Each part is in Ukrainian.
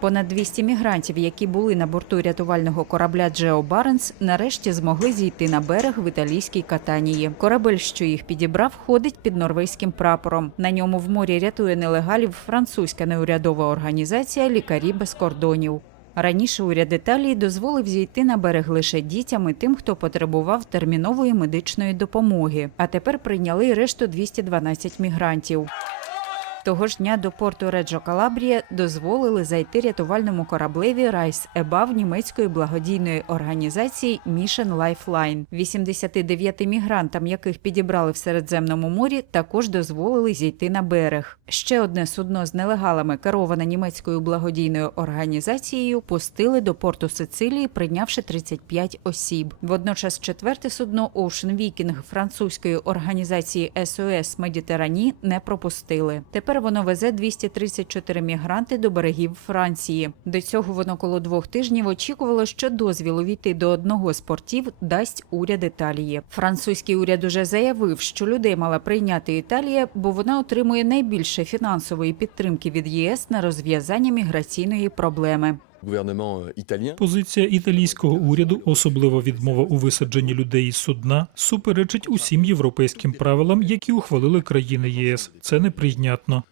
Понад 200 мігрантів, які були на борту рятувального корабля Джео Баренс, нарешті змогли зійти на берег в італійській Катанії. Корабель, що їх підібрав, ходить під норвезьким прапором. На ньому в морі рятує нелегалів французька неурядова організація Лікарі без кордонів. Раніше уряд Італії дозволив зійти на берег лише дітям і тим, хто потребував термінової медичної допомоги. А тепер прийняли решту 212 мігрантів. Того ж дня до порту Реджо Калабрія дозволили зайти рятувальному кораблеві Райс Ебав німецької благодійної організації Mission Lifeline. 89 мігрантам, яких підібрали в Середземному морі, також дозволили зійти на берег. Ще одне судно з нелегалами, кероване німецькою благодійною організацією, пустили до порту Сицилії, прийнявши 35 осіб. Водночас четверте судно Ocean Viking французької організації SOS Медітерані не пропустили. Тепер воно везе 234 мігранти до берегів Франції. До цього воно коло двох тижнів очікувало, що дозвіл увійти до одного з портів дасть уряд Італії. Французький уряд уже заявив, що людей мала прийняти Італія, бо вона отримує найбільше фінансової підтримки від ЄС на розв'язання міграційної проблеми. Euh, Позиція італійського уряду, особливо відмова у висадженні людей із судна, суперечить усім європейським правилам, які ухвалили країни ЄС. Це неприйнятно.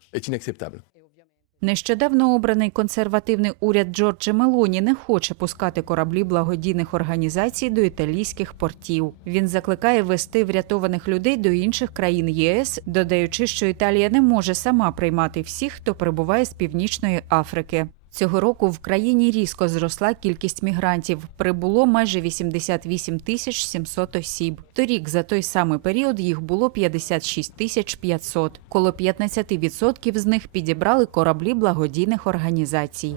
Нещодавно обраний консервативний уряд Джорджа Мелоні не хоче пускати кораблі благодійних організацій до італійських портів. Він закликає вести врятованих людей до інших країн ЄС, додаючи, що Італія не може сама приймати всіх, хто прибуває з північної Африки. Цього року в країні різко зросла кількість мігрантів. Прибуло майже 88 тисяч 700 осіб. Торік за той самий період їх було 56 тисяч 500. Коло 15% з них підібрали кораблі благодійних організацій.